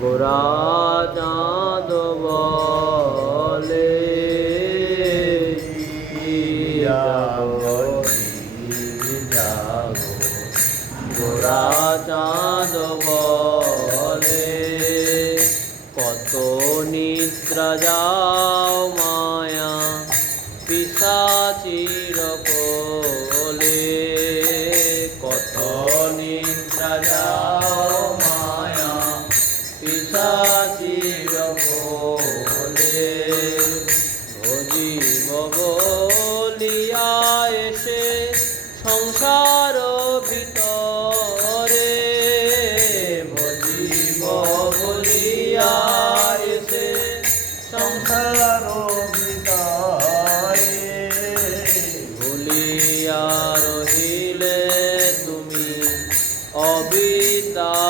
গোরাচাঁদ বলে গোরাচাঁদ বলে কত নিদ্রা যাও মায়া পিসাচির কোলে কত নিদ্রা যাও মায়া পিসাচির কোলে। অবিদা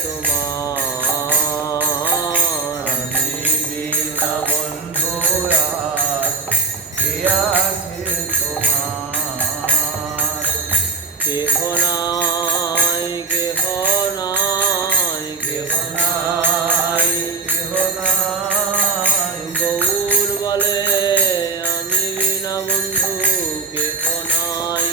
তোমার বিনা বন্ধুরা, কে আছে তোমার? নাই, কেহ নাই কেহ নাই আমি বিনা বন্ধু, কেহ নাই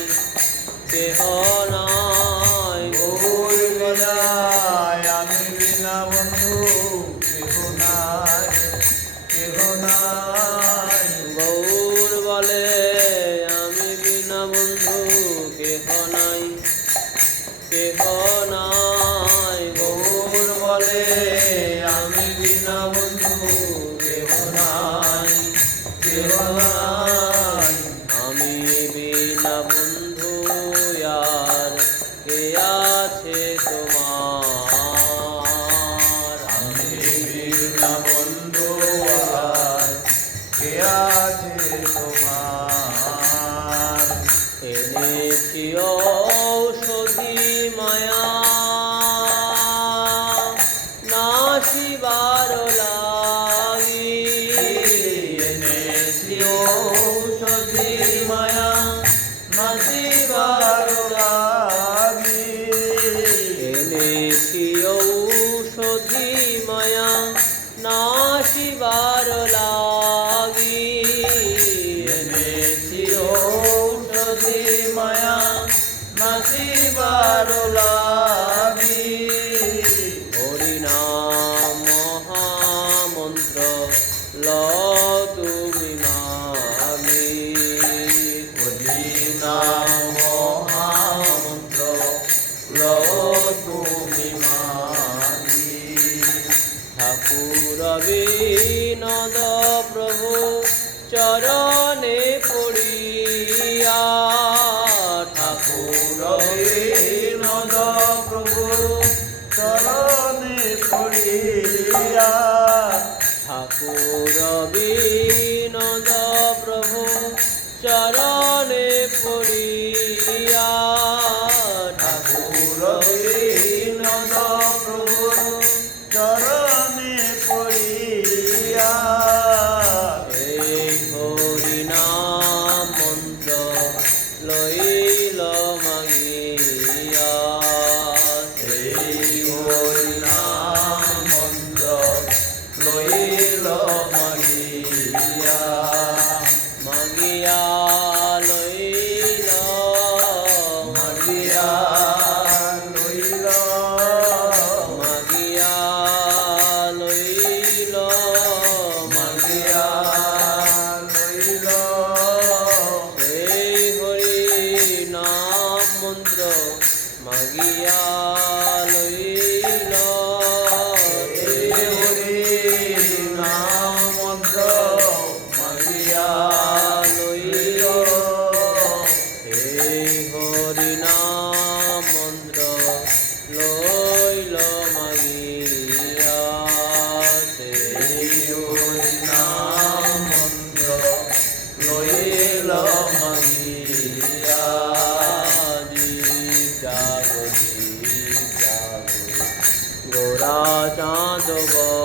আছে তোমার। এনেছি ঔষধি মায়া। নাশিবার লাগি। এনেছি ঔষধি মায়া। নাশিবার লাগি। এনেছি ঔষধি মায়া। নাশিবার তবে নদ প্রভু চরণে পড়িয়া। ঠাকুর নদ প্রভু চরণে পড়িয়া। ঠাকুর নদ প্রভু চরণে পড়িয়া। Chando